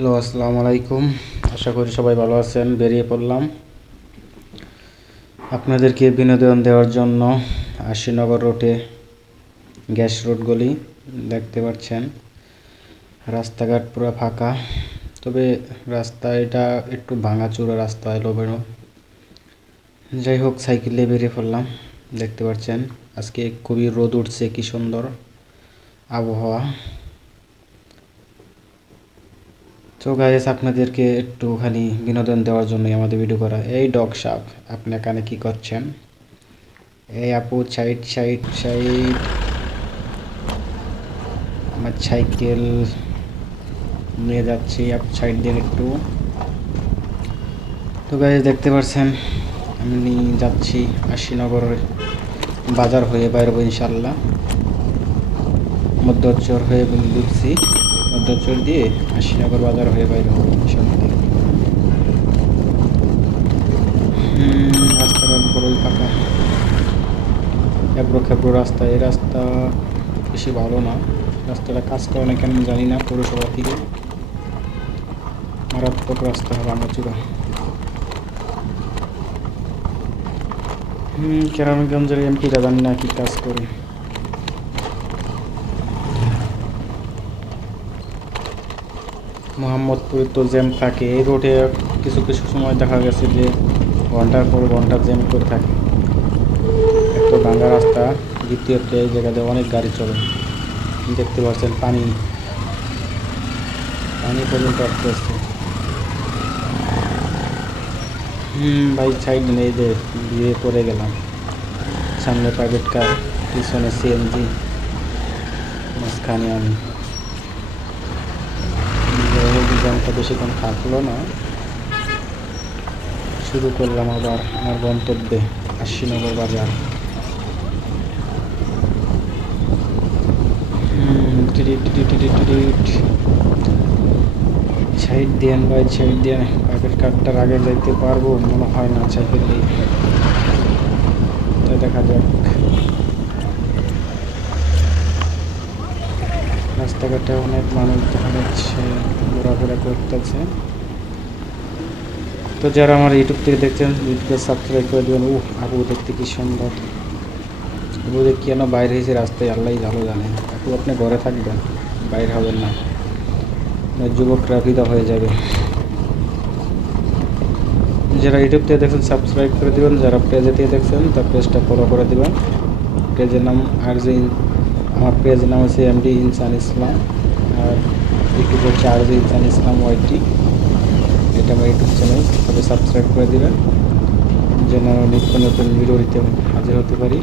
Hello, আসসালামু আলাইকুম। আশা করি সবাই ভালো আছেন। বেরিয়ে পড়লাম আপনাদেরকে বিনোদন দেওয়ার জন্য আশিনগর রোডে গ্যাস রোড গলি দেখতে পাচ্ছেন। রাস্তাঘাট পুরো ফাঁকা, তবে রাস্তা এটা একটু ভাঙাচোরা রাস্তা, এলোমেলো। যাই হোক, সাইকেলে বেরিয়ে পড়লাম। দেখতে পাচ্ছেন আজকে খুবই রোদ উঠছে, কি সুন্দর আবহাওয়া। তো গাইস, আপনাদেরকে একটুখানি বিনোদন দেওয়ার জন্যই আমাদের ভিডিও করা। এই ডগ সাপ, আপনি এখানে কি করছেন? এই আপু, সাইড সাইড সাইড। আমার সাইকেল নিয়ে যাচ্ছি, আপু সাইড দিন একটু। তো গাইস, দেখতে পাচ্ছেন আমি যাচ্ছি আশিনগরের বাজার হয়ে বাইরবো ইনশাল্লাহ। মধ্যচর হয়ে ঢুকছি, মধ্যচর দিয়ে আশিনগর বাজার হয়ে বাইরে হবো ইনশাল্লাহ। রাস্তাঘাট বড়ই ফাঁকা, এবড়ো খেবড়ো রাস্তা। এই রাস্তা বেশি ভালো না, রাস্তাটা কাজ করে না কেন জানি না। পৌরসভা থেকে মারাত্মক রাস্তা, ভাঙাচুরা। কেরানীগঞ্জের এমপিরা জানি না কি কাজ করে। মোহাম্মদপুরে তো জ্যাম থাকে এই রোডে, কিছু কিছু সময় দেখা গেছে যে ঘন্টার পর ঘন্টা জ্যাম করে থাকে। একটা ভাঙা রাস্তা, দ্বিতীয়ত এই জায়গাতে অনেক গাড়ি চলে। দেখতে পাচ্ছেন পানি পানি পর্যন্ত আসতেছে। ভাই সাইড নেই, যে দিয়ে পড়ে গেলাম। সামনে প্রাইভেট কার, পিছনে সিএনজি, মাঝখানে আমি। জ্যামটা বেশিক্ষণ থাকলো না, শুরু করলাম আবার আমার গন্তব্যে আশিনগর বাজার। সাইড দেন ভাই, সাইড দেন। প্রাইভেট কারটার আগে যাইতে পারবো মনে হয় না সাইকেল দিয়ে। দেখা যাক। রাস্তাঘাটে অনেক মানুষ দেখা যাচ্ছে, ঘোরাফেরা করতেছে। তো যারা আমার ইউটিউব থেকে দেখছেন, ইউটিউবে সাবস্ক্রাইব করে দেবেন। আপু দেখতে কি সুন্দর। আপু কেন বাইরে হয়েছে রাস্তায়, আল্লাহ ভালো জানে। আপু আপনি ঘরে থাকবেন, বাইরে হবেন না, যুবকরা বিধা হয়ে যাবে। যারা ইউটিউব থেকে দেখছেন সাবস্ক্রাইব করে দেবেন, যারা পেজে থেকে দেখছেন তার পেজটা ফলো করে দেবেন। পেজের নাম আমার পেজের নাম হচ্ছে এমডি ইনসান ইসলাম, আর ইউটিউব হচ্ছে আরজি ইনসান ইসলাম ওয়াইটি। এটা আমার ইউটিউব চ্যানেল, তবে সাবস্ক্রাইব করে দেবেন যেন নিত্য নতুন ভিডিওতে হাজির হতে পারি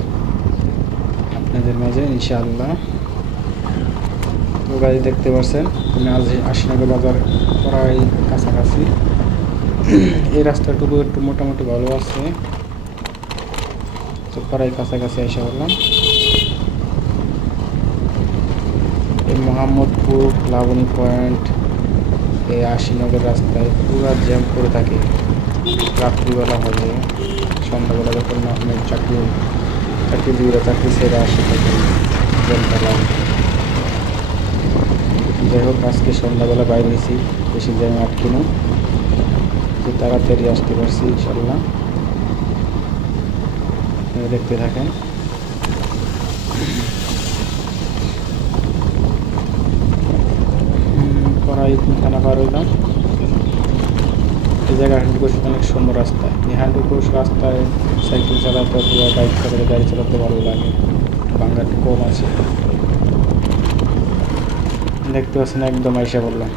আপনাদের মাঝে ইনশাআল্লাহ। তো গাড়ি দেখতে পাচ্ছেন আমি আজ আশিনগর বাজার প্রায় কাছাকাছি। এই রাস্তাটুকু একটু মোটামুটি ভালো আছে, তো প্রায় কাছাকাছি এসে বললাম। এই মোহাম্মদপুর লাবণী পয়েন্ট, এই আশিনগর রাস্তায় পুরো জ্যাম করে থাকে রাত্রিবেলা হলে। সন্ধ্যাবেলা যখন আপনার চাকরিজীবীরা চাকরি ছেড়ে আসে তখন জ্যামটা লাগে। যাই হোক, আজকে সন্ধ্যাবেলা বাইরে হয়েছি, বেশি জ্যামে আটকিনো, খুব তাড়াতাড়ি আসতে পারছি ইনশাল্লাহ। দেখতে থাকেন। প্রায় থানা পার হইলাম। এই জায়গা হান্ডুকুশ অনেক সুন্দর রাস্তা। এই হান্ডুকুশ রাস্তায় সাইকেল চালাতে অথবা বাইক চালাতে, গাড়ি চালাতে ভালো লাগে, ভাঙাটা কম আছে। দেখতে পাচ্ছেন একদম আইসা বললাম।